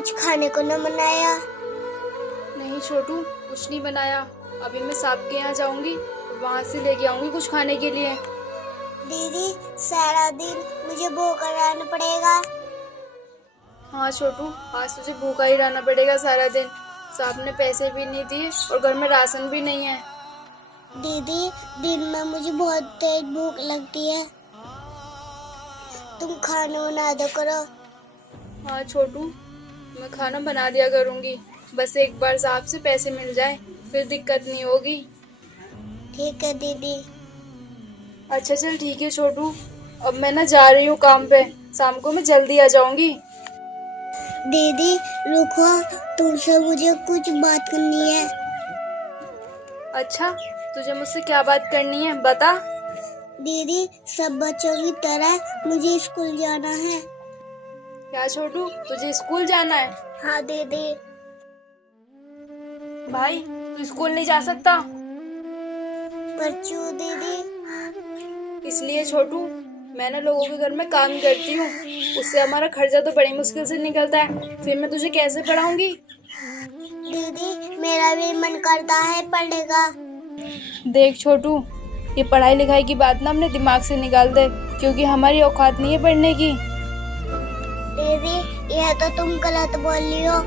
कुछ खाने को न बनाया? नहीं छोटू, कुछ नहीं बनाया। अभी मैं साहब के यहाँ जाऊंगी, वहाँ से लेके आऊंगी कुछ खाने के लिए। दीदी सारा दिन मुझे भूखा रहना पड़ेगा। हाँ छोटू, आज तुझे भूखा ही रहना पड़ेगा सारा दिन। साहब ने पैसे भी नहीं दिए और घर में राशन भी नहीं है। दीदी दिन में मुझे बहुत तेज भूख लगती है, तुम खाना बना दो करो। हाँ छोटू, मैं खाना बना दिया करूँगी, बस एक बार साहब से पैसे मिल जाए फिर दिक्कत नहीं होगी। ठीक है दीदी। अच्छा चल ठीक है छोटू, अब मैं ना जा रही हूँ काम पे, शाम को मैं जल्दी आ जाऊंगी। दीदी रुको, तुमसे मुझे कुछ बात करनी है। अच्छा, तुझे मुझसे क्या बात करनी है, बता। दीदी सब बच्चों की तरह मुझे स्कूल जाना है। क्या छोटू, तुझे स्कूल जाना है? हाँ दीदी। भाई तू स्कूल नहीं जा सकता। पर क्यों दीदी? इसलिए छोटू, मैं ना लोगों के घर में काम करती हूँ, उससे हमारा खर्चा तो बड़ी मुश्किल से निकलता है, फिर मैं तुझे कैसे पढ़ाऊंगी। दीदी मेरा भी मन करता है पढ़ने का। देख छोटू, ये पढ़ाई लिखाई की बात ना अपने दिमाग से निकाल दे, क्योंकि हमारी औकात नहीं है पढ़ने की। दीदी यह तो तुम गलत बोल रही हो।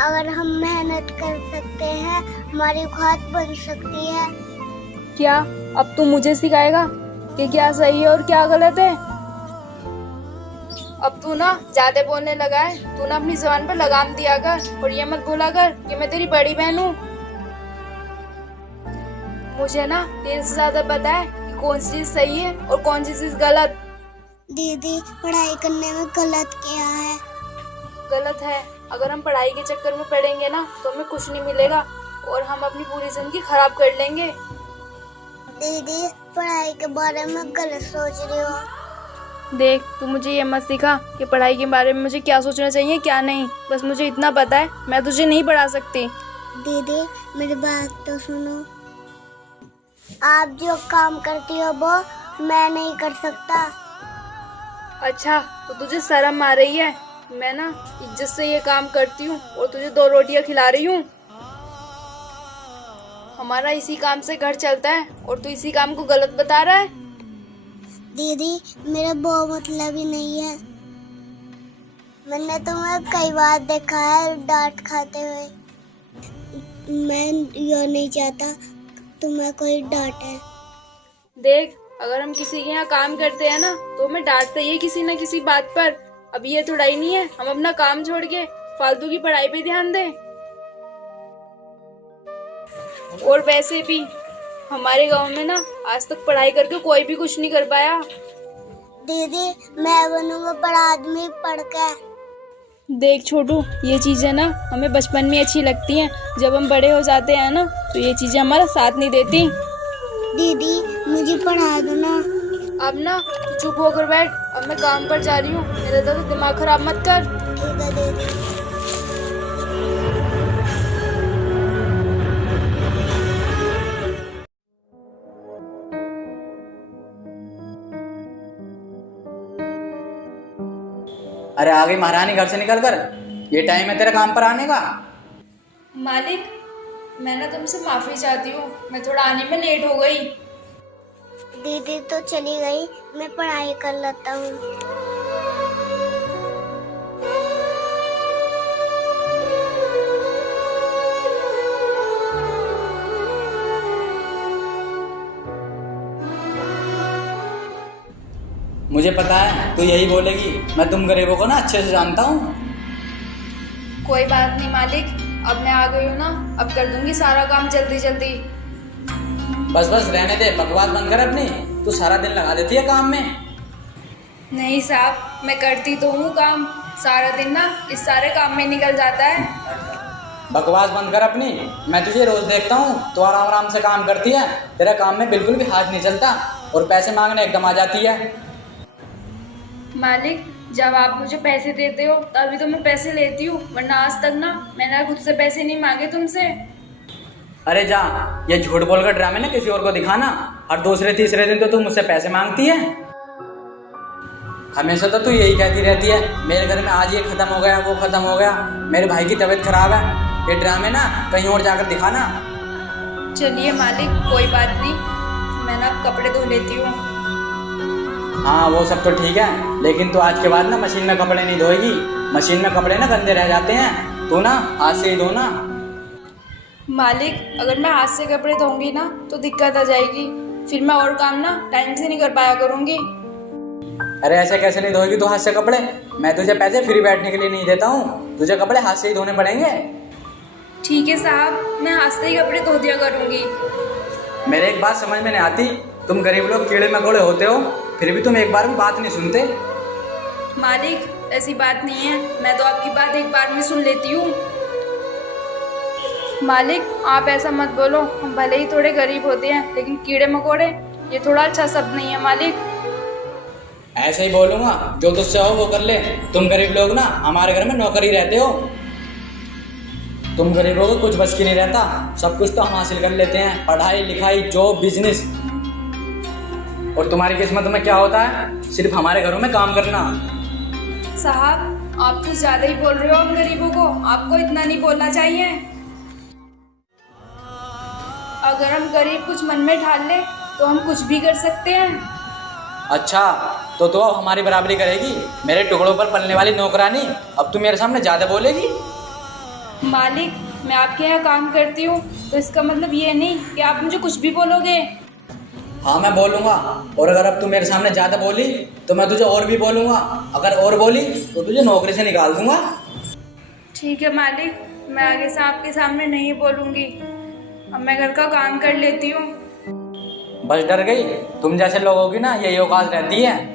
अगर हम मेहनत कर सकते हैं हमारी औकात बन सकती है। क्या अब तू मुझे सिखाएगा कि क्या सही है और क्या गलत है? अब तू ना ज्यादा बोलने लगा है, तू ना अपनी जुबान पर लगाम दिया कर और ये मत भूला कर कि मैं तेरी बड़ी बहन हूँ। मुझे ना तेरे से ज्यादा पता है कि कौन सी चीज सही है और कौन सी चीज गलत। दीदी पढ़ाई करने में गलत क्या है? गलत है, अगर हम पढ़ाई के चक्कर में पड़ेंगे ना तो हमें कुछ नहीं मिलेगा और हम अपनी पूरी जिंदगी खराब कर लेंगे। दीदी पढ़ाई के बारे में गलत सोच रही हो। देख, तू मुझे ये मत सिखा कि पढ़ाई के बारे में मुझे क्या सोचना चाहिए क्या नहीं, बस मुझे इतना पता है मैं तुझे नहीं पढ़ा सकती। दीदी मेरी बात तो सुनो, आप जो काम करती हो वो मैं नहीं कर सकता। अच्छा, तो तुझे शर्म आ रही है? मैं ना इज्जत से ये काम करती हूँ और तुझे 2 रोटियां खिला रही हूँ। हमारा इसी काम से घर चलता है और तू इसी काम को गलत बता रहा है। दीदी मेरा वो मतलब ही नहीं है, मैंने तुम्हें कई बार देखा है डांट खाते हुए। मैं ये नहीं चाहता तुम्हें कोई डांटे। देख, अगर हम किसी के यहाँ काम करते हैं ना तो हमें डांटते ही है किसी न किसी बात पर। अब ये थोड़ा ही नहीं है हम अपना काम छोड़ के फालतू की पढ़ाई पे ध्यान दें। और वैसे भी हमारे गांव में ना आज तक पढ़ाई करके कोई भी कुछ नहीं कर पाया। दीदी मैं बनूंगा बड़ा आदमी पढ़ के। देख छोटू, ये चीजें ना हमें बचपन में अच्छी लगती हैं, जब हम बड़े हो जाते हैं ना तो ये चीजें हमारा साथ नहीं देती। दीदी मुझे पढ़ा दो ना। अब ना तू चुप होकर बैठ, अब मैं काम पर जा रही हूँ, मेरा तो दिमाग खराब मत कर। ठीक है दीदी। अरे आ गई महारानी घर से निकल कर, ये टाइम है तेरे काम पर आने का। मालिक, मैं ना तुमसे माफी चाहती हूँ, मैं थोड़ा आने में लेट हो गई। दीदी तो चली गई, मैं पढ़ाई कर लेता हूँ। मुझे पता है तू यही बोलेगी, मैं तुम गरीबों को ना अच्छे से जानता हूँ। कोई बात नहीं मालिक, अब मैं आ गई हूँ ना, अब कर दूंगी सारा काम जल्दी जल्दी। बस बस रहने दे, बकवास बंद कर अपनी, तू सारा दिन लगा देती है काम में। नहीं साहब, मैं करती तो हूँ काम, सारा दिन ना इस सारे काम में निकल जाता है। बकवास बंद कर अपनी, मैं तुझे रोज देखता हूँ तो आराम आराम से काम करती है, तेरा काम में बिल्कुल भी हाथ नहीं चलता और पैसे मांगने एकदम आ जाती है। मालिक, जब आप मुझे पैसे देते हो तभी तो मैं पैसे लेती हूँ, वरना आज तक ना मैंने खुद से पैसे नहीं मांगे तुमसे। अरे जा, ये झूठ बोलकर ड्रामे ना किसी और को दिखाना, हर दूसरे तीसरे दिन तो तू मुझसे पैसे मांगती है। हमेशा तो तू यही कहती रहती है, मेरे घर में आज ये खत्म हो गया, वो खत्म हो गया, मेरे भाई की तबीयत खराब है। ये ड्रामे ना कहीं और जाकर दिखाना। चलिए मालिक, कोई बात नहीं, मैं ना अब कपड़े धो लेती हूँ। हाँ वो सब तो ठीक है, लेकिन तू आज के बाद ना मशीन में कपड़े नहीं धोएगी। मशीन में कपड़े ना गंदे रह जाते हैं, तू ना हाथ से ही धोना। मालिक, अगर मैं हाथ से कपड़े धोऊंगी ना तो दिक्कत आ जाएगी, फिर मैं और काम ना टाइम से नहीं कर पाया करूँगी। अरे ऐसे कैसे नहीं धोएगी तू हाथ से कपड़े? मैं तुझे पैसे फ्री बैठने के लिए नहीं देता हूँ, तुझे कपड़े हाथ से ही धोने पड़ेंगे। ठीक है साहब, मैं हाथ से ही कपड़े धो दिया करूँगी। मेरे एक बात समझ में नहीं आती, तुम गरीब लोग कीड़े मकोड़े होते हो, फिर भी तुम एक बार में बात नहीं सुनते। मालिक, ऐसी बात नहीं है, मैं तो आपकी बात एक बार में सुन लेती हूँ। मालिक, आप ऐसा मत बोलो, हम भले ही थोड़े गरीब होते हैं, लेकिन कीड़े मकोड़े ये थोड़ा अच्छा शब्द नहीं है मालिक। ऐसे ही बोलूंगा, जो तुझसे हो वो कर ले। तुम गरीब लोग ना हमारे घर में नौकरी रहते हो। तुम गरीबों को कुछ बच की नहीं रहता, सब कुछ तो हम हासिल कर लेते हैं, पढ़ाई लिखाई जॉब बिजनेस। और तुम्हारी किस्मत में क्या होता है? सिर्फ हमारे घरों में काम करना। साहब, आप कुछ ज़्यादा ही बोल रहे हो हम गरीबों को, आपको इतना नहीं बोलना चाहिए। अगर हम गरीब कुछ मन में ठान ले तो हम कुछ भी कर सकते हैं। अच्छा, तो अब हमारी बराबरी करेगी, मेरे टुकड़ों पर पलने वाली नौकरानी। अब तू मेरे सामने ज़्यादा बोलेगी। मालिक, मैं आपके यहाँ काम करती हूँ तो इसका मतलब ये नहीं कि आप मुझे कुछ भी बोलोगे। हाँ मैं बोलूँगा, और अगर अब तू मेरे सामने ज़्यादा बोली तो मैं तुझे और भी बोलूँगा। अगर और बोली तो तुझे नौकरी से निकाल दूँगा। ठीक है मालिक, मैं आगे से आपके सामने नहीं बोलूँगी। अब मैं घर का काम कर लेती हूँ। बस डर गई? तुम जैसे लोगों की ना यही औकात रहती है।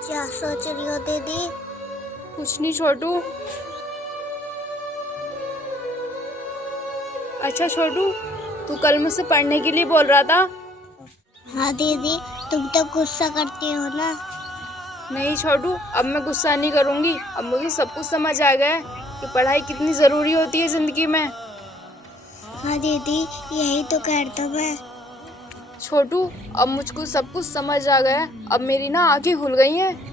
क्या सोच रही हो दीदी? कुछ नहीं छोटू। अच्छा छोटू, तू कल मुझसे पढ़ने के लिए बोल रहा था। हाँ दीदी, तुम तो गुस्सा करती हो ना। नहीं छोटू, अब मैं गुस्सा नहीं करूँगी। अब मुझे सब कुछ समझ आ गया है कि पढ़ाई कितनी ज़रूरी होती है ज़िंदगी में। हाँ दीदी, यही तो कहता मैं। छोटू, अब मुझको सब कुछ समझ आ गया है, अब मेरी ना आंखें खुल गई हैं।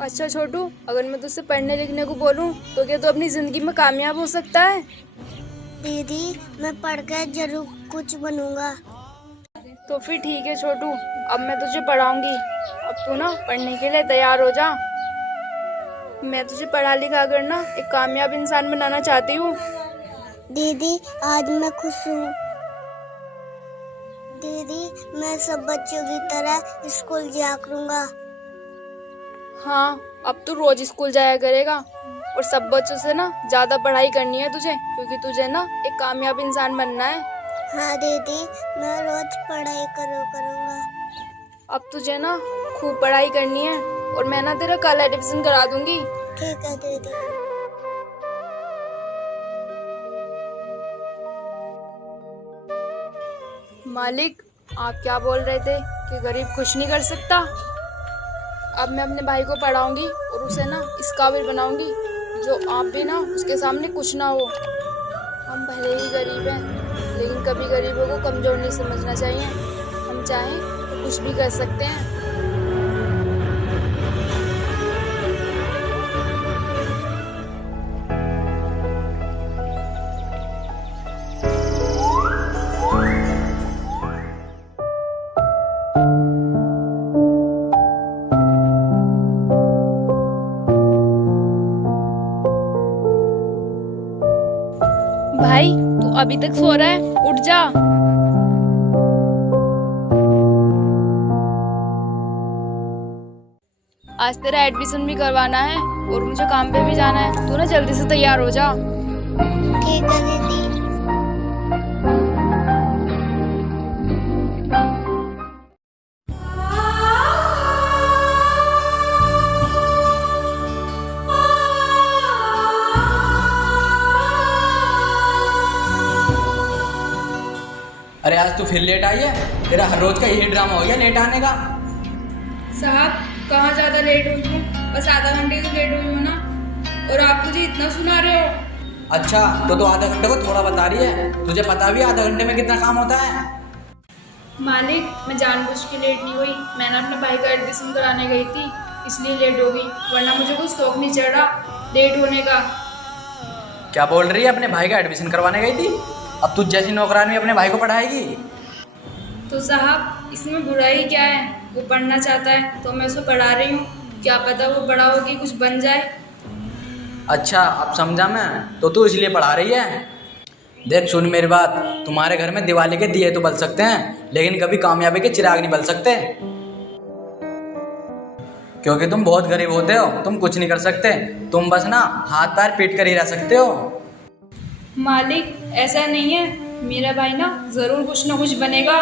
अच्छा छोटू, अगर मैं तुझसे पढ़ने लिखने को बोलूं तो क्या तू अपनी ज़िंदगी में कामयाब हो सकता है? दीदी, मैं पढ़कर जरूर कुछ बनूंगा। तो फिर ठीक है छोटू, अब मैं तुझे पढ़ाऊंगी। अब तू ना पढ़ने के लिए तैयार हो जा। मैं तुझे पढ़ा लिखा कर ना एक कामयाब इंसान बनाना चाहती हूँ। दीदी, आज मैं खुश हूँ। दीदी, मैं सब बच्चों की तरह स्कूल जाया करूँगा। हाँ, अब तू रोज स्कूल जाया करेगा और सब बच्चों से ना ज़्यादा पढ़ाई करनी है तुझे, क्योंकि तुझे ना एक कामयाब इंसान बनना है। हाँ दीदी, मैं रोज पढ़ाई करूँगा। अब तुझे ना खूब पढ़ाई करनी है और मैं ना तेरा कल एडमिशन करा दूंगी। ठीक है दीदी। मालिक, आप क्या बोल रहे थे कि गरीब कुछ नहीं कर सकता? अब मैं अपने भाई को पढ़ाऊंगी और उसे ना इस काबिल बनाऊंगी जो आप भी ना उसके सामने कुछ ना हो। हम भले ही गरीब हैं, लेकिन कभी गरीबों को कमज़ोर नहीं समझना चाहिए। हम चाहें तो कुछ भी कर सकते हैं। भाई तू अभी तक सो रहा है, उठ जा। आज तेरा एडमिशन भी करवाना है और मुझे काम पे भी जाना है। तू ना जल्दी से तैयार हो जा। ठीक है दीदी। अरे आज तू फिर लेट आई है। तेरा हर रोज का यही ड्रामा हो गया लेट आने का। साहब कहाँ ज्यादा लेट हुई हूँ, बस आधा घंटे तो लेट हुई हूँ ना, और आप मुझे इतना सुना रहे हो। अच्छा तो आधा घंटे को थोड़ा बता रही है, तुझे पता भी है आधा घंटे में कितना काम होता है। मालिक मैं जानबूझ के लेट नहीं हुई, मैंने अपने भाई का एडमिशन कराने गई थी इसलिए लेट हो गई, वरना मुझे कुछ शौक नहीं चढ़ रहा लेट होने का। क्या बोल रही है? अपने भाई का एडमिशन करवाने गई थी? अब तू जैसी नौकरानी अपने भाई को पढ़ाएगी? तो साहब इसमें बुराई क्या है, वो पढ़ना चाहता है तो मैं उसको पढ़ा रही हूँ, क्या पता वो बड़ा होगी कुछ बन जाए। अच्छा अब समझा मैं, तो तू इसलिए पढ़ा रही है। देख सुन मेरी बात, तुम्हारे घर में दिवाली के दिए तो बल सकते हैं लेकिन कभी कामयाबी के चिराग नहीं बल सकते, क्योंकि तुम बहुत गरीब होते हो, तुम कुछ नहीं कर सकते, तुम बस ना हाथ पैर पीट कर ही रह सकते हो। मालिक ऐसा नहीं है, मेरा भाई ना जरूर कुछ ना कुछ बनेगा।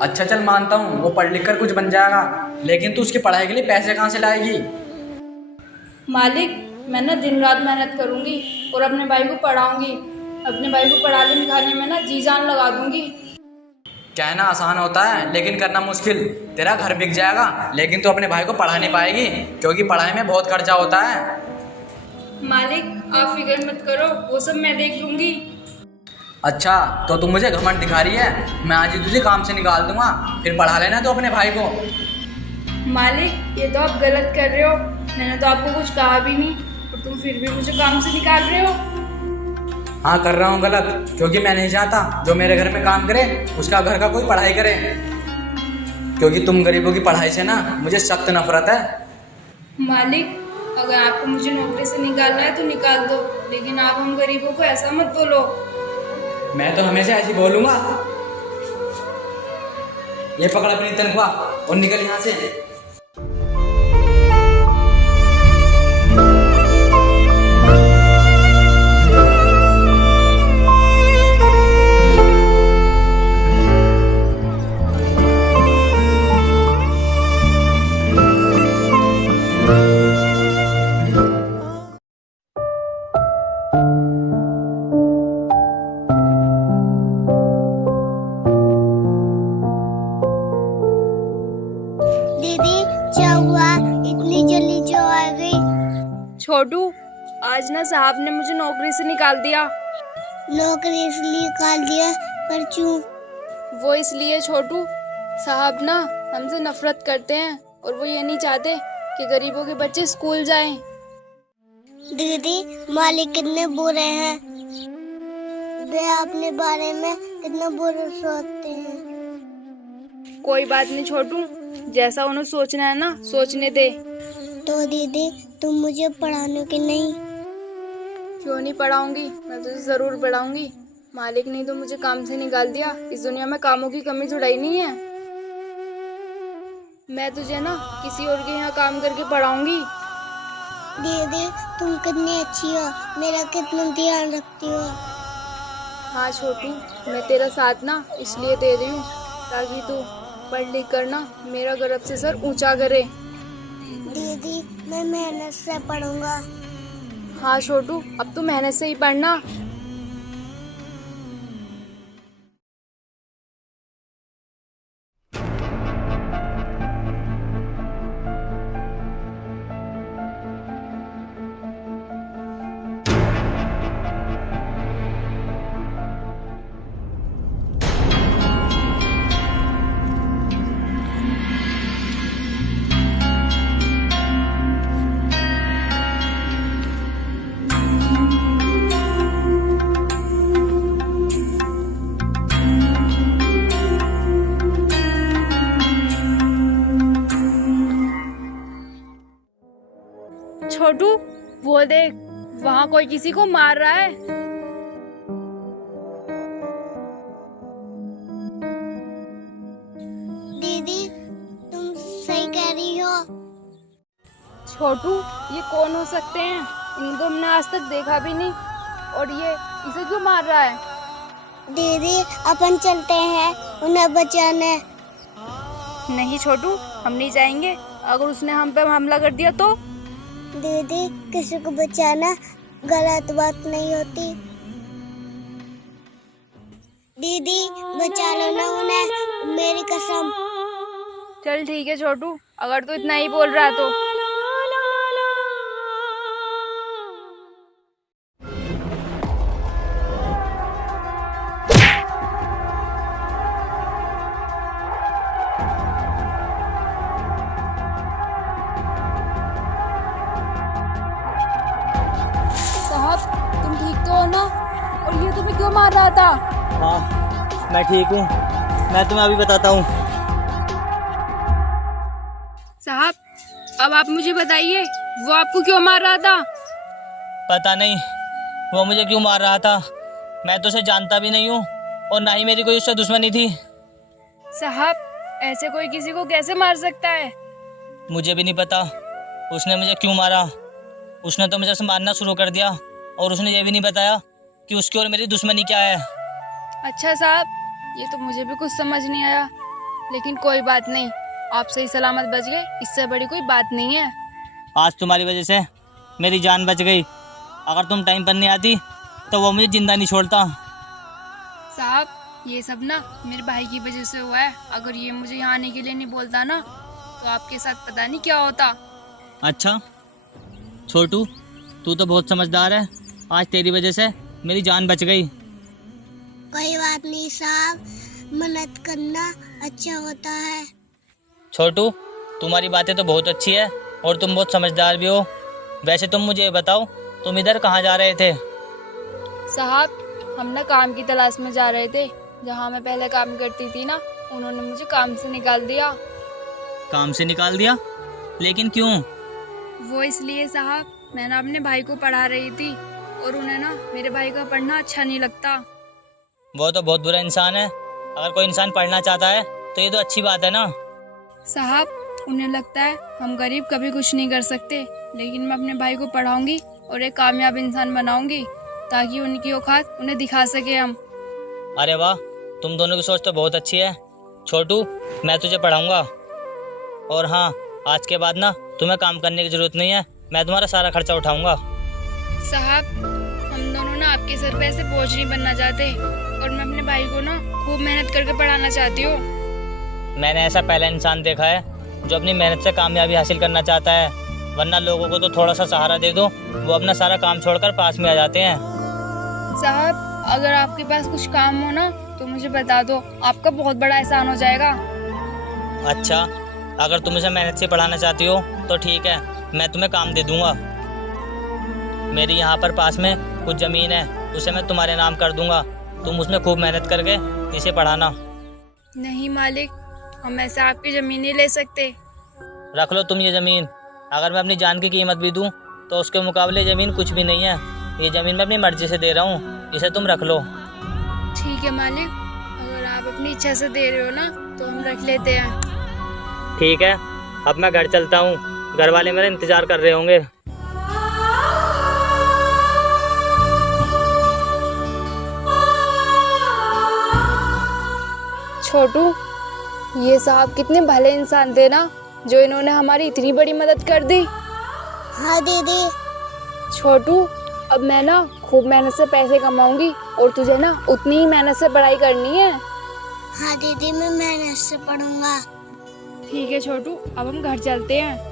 अच्छा चल मानता हूँ वो पढ़ लिख कर कुछ बन जाएगा, लेकिन तू उसकी पढ़ाई के लिए पैसे कहाँ से लाएगी? मालिक मैं ना दिन रात मेहनत करूँगी और अपने भाई को पढ़ाऊँगी, अपने भाई को पढ़ाने लिखाने में ना जी जान लगा दूँगी। कहना आसान होता है लेकिन करना मुश्किल। तेरा घर बिक जाएगा लेकिन तू अपने भाई को पढ़ा नहीं पाएगी, क्योंकि पढ़ाई में बहुत खर्चा होता है। मालिक आप फिक्र मत करो, वो सब मैं देख लूँगी। अच्छा तो तू मुझे घमंड दिखा रही है, मैं आज ही तुझे काम से निकाल दूंगा, फिर पढ़ा लेना तो अपने भाई को। मालिक ये तो आप गलत कर रहे हो, मैंने तो आपको कुछ कहा भी नहीं और तुम फिर भी मुझे काम से निकाल रहे हो। हाँ कर रहा हूँ गलत, क्योंकि मैं नहीं चाहता जो मेरे घर में काम करे उसका घर का कोई पढ़ाई करे, क्योंकि तुम गरीबों की पढ़ाई से ना मुझे सख्त नफरत है। मालिक अगर आपको मुझे नौकरी से निकालना है तो निकाल दो, लेकिन आप हम गरीबों को ऐसा मत बोलो। मैं तो हमेशा ऐसी बोलूंगा। ये पकड़ अपनी तनख्वाह और निकल यहाँ से। दीदी क्या हुआ, इतनी जल्दी जो आ गई? छोटू आज ना साहब ने मुझे नौकरी से निकाल दिया। नौकरी इसलिए निकाल दिया, पर क्यों? वो इसलिए छोटू, साहब ना हमसे नफरत करते हैं और वो ये नहीं चाहते कि गरीबों के बच्चे स्कूल जाएं। दीदी मालिक कितने बुरे हैं, वे अपने बारे में कितना बुरा सोचते हैं। कोई बात नहीं छोटू, जैसा उन्हें सोचना है ना सोचने दे। तो दीदी तुम मुझे पढ़ाने की नहीं? क्यों नहीं पढ़ाऊंगी, मैं तुझे जरूर पढ़ाऊंगी। मालिक नहीं तो मुझे काम से निकाल दिया, इस दुनिया में कामों की कमी थोड़ा ही नहीं है। मैं तुझे ना किसी और के यहाँ काम करके पढ़ाऊंगी। दीदी तुम कितनी अच्छी हो, मेरा कितना ध्यान रखती हो। हाँ छोटू, मैं तेरा साथ ना इसलिए दे रही हूँ ताकि तू पढ़ लिख कर ना मेरा गर्व से सर ऊंचा करे। दीदी मैं मेहनत से पढ़ूंगा। हाँ छोटू, अब तू मेहनत से ही पढ़ना। छोटू वो देख, वहाँ कोई किसी को मार रहा है। छोटू, ये कौन हो सकते हैं? इनको तो हमने आज तक देखा भी नहीं। और ये इसे क्यों मार रहा है? दीदी अपन चलते हैं उन्हें बचाने। नहीं छोटू, हम नहीं जाएंगे। अगर उसने हम पे हमला कर दिया तो? दीदी किसी को बचाना गलत बात नहीं होती। दीदी बचा लेना उन्हें, मेरी कसम। चल ठीक है छोटू, अगर तू इतना ही बोल रहा है तो। साहब, तुम ठीक तो हो ना? और ये तुम्हें क्यों मार रहा था? हाँ, मैं ठीक हूँ। मैं तुम्हें अभी बताता हूँ। साहब, अब आप मुझे बताइए, वो आपको क्यों मार रहा था? पता नहीं वो मुझे क्यों मार रहा था। मैं तो उसे जानता भी नहीं हूँ और ना ही मेरी कोई उससे दुश्मनी थी। साहब, ऐसे कोई किसी को कैसे मार सकता है? मुझे भी नहीं पता उसने मुझे क्यों मारा। उसने तो मुझे मारना शुरू कर दिया और उसने ये भी नहीं बताया कि उसकी और मेरी दुश्मनी क्या है। अच्छा साहब, ये तो मुझे भी कुछ समझ नहीं आया, लेकिन कोई बात नहीं, आप सही सलामत बच गए, इससे बड़ी कोई बात नहीं है। आज तुम्हारी वजह से मेरी जान बच गई। अगर तुम टाइम पर नहीं आती तो वो मुझे जिंदा नहीं छोड़ता। साहब, ये सब ना मेरे भाई की वजह से हुआ है। अगर ये मुझे यहाँ आने के लिए नहीं बोलता ना, तो आपके साथ पता नहीं क्या होता। अच्छा छोटू, तू तो बहुत समझदार है। आज तेरी वजह से मेरी जान बच गई। कोई बात नहीं साहब, मदद करना अच्छा होता है। छोटू, तुम्हारी बातें तो बहुत अच्छी है और तुम बहुत समझदार भी हो। वैसे तुम मुझे ये बताओ, तुम इधर कहाँ जा रहे थे? साहब, हम ना काम की तलाश में जा रहे थे। जहाँ मैं पहले काम करती थी ना, उन्होंने मुझे काम से निकाल दिया। काम से निकाल दिया? लेकिन क्यों? वो इसलिए साहब, मैं ना अपने भाई को पढ़ा रही थी और उन्हें ना मेरे भाई का पढ़ना अच्छा नहीं लगता। वो तो बहुत बुरा इंसान है। अगर कोई इंसान पढ़ना चाहता है तो ये तो अच्छी बात है ना। साहब, उन्हें लगता है हम गरीब कभी कुछ नहीं कर सकते, लेकिन मैं अपने भाई को पढ़ाऊंगी और एक कामयाब इंसान बनाऊंगी, ताकि उनकी औकात उन्हें दिखा सके हम। अरे वाह, तुम दोनों की सोच तो बहुत अच्छी है। छोटू, मैं तुझे पढ़ाऊंगा। और हाँ, आज के बाद ना तुम्हें काम करने की जरूरत नहीं है। मैं तुम्हारा सारा खर्चा उठाऊंगा। साहब, हम दोनों ना आपके सर पे ऐसे बोझ नहीं बनना चाहते, और मैं अपने भाई को ना खूब मेहनत करके पढ़ाना चाहती हूँ। मैंने ऐसा पहला इंसान देखा है जो अपनी मेहनत से कामयाबी हासिल करना चाहता है। वरना लोगों को तो थोड़ा सा सहारा दे दो, वो अपना सारा काम छोड़कर पास में आ जाते हैं। साहब, अगर आपके पास कुछ काम हो ना तो मुझे बता दो, आपका बहुत बड़ा एहसान हो जाएगा। अच्छा, अगर तुम मुझे मेहनत से पढ़ाना चाहती हो तो ठीक है, मैं तुम्हें काम दे दूंगा। मेरी यहाँ पर पास में कुछ ज़मीन है, उसे मैं तुम्हारे नाम कर दूंगा। तुम उसमें खूब मेहनत करके इसे पढ़ाना। नहीं मालिक, हम ऐसे आपकी ज़मीन नहीं ले सकते। रख लो तुम ये ज़मीन। अगर मैं अपनी जान की कीमत भी दूं तो उसके मुकाबले ज़मीन कुछ भी नहीं है। ये ज़मीन मैं अपनी मर्जी से दे रहा हूँ, इसे तुम रख लो। ठीक है मालिक, अगर आप अपनी इच्छा से दे रहे हो ना तो हम रख लेते हैं। ठीक है, अब मैं घर चलता हूँ। घर वाले मेरा इंतज़ार कर रहे होंगे। छोटू, ये साहब कितने भले इंसान थे ना, जो इन्होंने हमारी इतनी बड़ी मदद कर दी। हाँ दीदी। छोटू, अब मैं ना खूब मेहनत से पैसे कमाऊंगी और तुझे ना उतनी ही मेहनत से पढ़ाई करनी है। हाँ दीदी, मैं मेहनत से पढ़ूंगा। ठीक है छोटू, अब हम घर चलते हैं।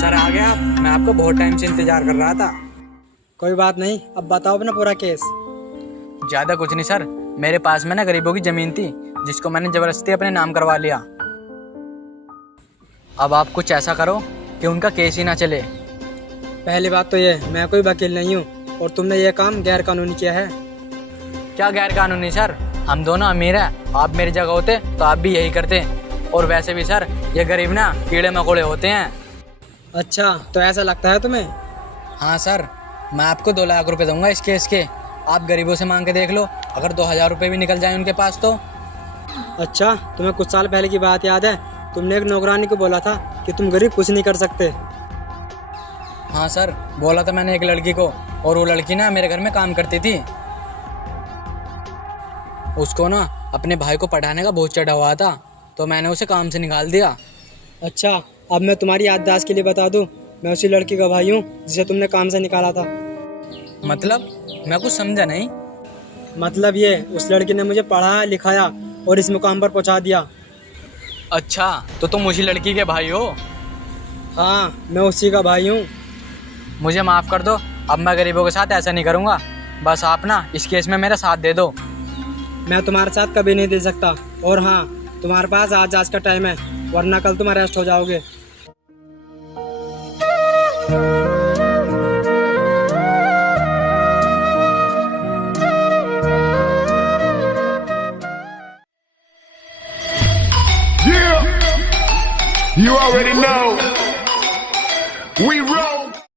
सर आ गया, मैं आपको बहुत टाइम से इंतजार कर रहा था। कोई बात नहीं, अब बताओ अपना पूरा केस। ज़्यादा कुछ नहीं सर, मेरे पास में ना गरीबों की ज़मीन थी जिसको मैंने ज़बरदस्ती अपने नाम करवा लिया। अब आप कुछ ऐसा करो कि उनका केस ही ना चले। पहली बात तो ये, मैं कोई वकील नहीं हूँ और तुमने ये काम गैर कानूनी किया है। क्या गैर कानूनी सर? हम दोनों अमीर हैं, आप मेरी जगह होते तो आप भी यही करते। और वैसे भी सर, ये गरीब ना कीड़े मकोड़े होते हैं। अच्छा, तो ऐसा लगता है तुम्हें? हाँ सर, मैं आपको 2 लाख रुपए दूंगा इस केस के। आप गरीबों से मांग के देख लो, अगर 2000 रुपये भी निकल जाए उनके पास तो। अच्छा, तुम्हें कुछ साल पहले की बात याद है? तुमने एक नौकरानी को बोला था कि तुम गरीब कुछ नहीं कर सकते। हाँ सर, बोला था मैंने एक लड़की को, और वो लड़की ना मेरे घर में काम करती थी। उसको ना अपने भाई को पढ़ाने का बहुत चढ़ा हुआ था, तो मैंने उसे काम से निकाल दिया। अच्छा, अब मैं तुम्हारी याददाश्त के लिए बता दूं, मैं उसी लड़की का भाई हूँ जिसे तुमने काम से निकाला था। मतलब? मैं कुछ समझा नहीं। मतलब ये, उस लड़की ने मुझे पढ़ाया लिखाया और इस मुकाम पर पहुँचा दिया। अच्छा, तो तुम उसी लड़की के भाई हो? हाँ, मैं उसी का भाई हूँ। मुझे माफ़ कर दो, अब मैं गरीबों के साथ ऐसा नहीं करूँगा। बस आप ना इस केस में मेरा साथ दे दो। मैं तुम्हारे साथ कभी नहीं दे सकता। और हाँ, तुम्हारे पास आज का टाइम है, वरना कल तुम अरेस्ट हो जाओगे। You already know. We roll.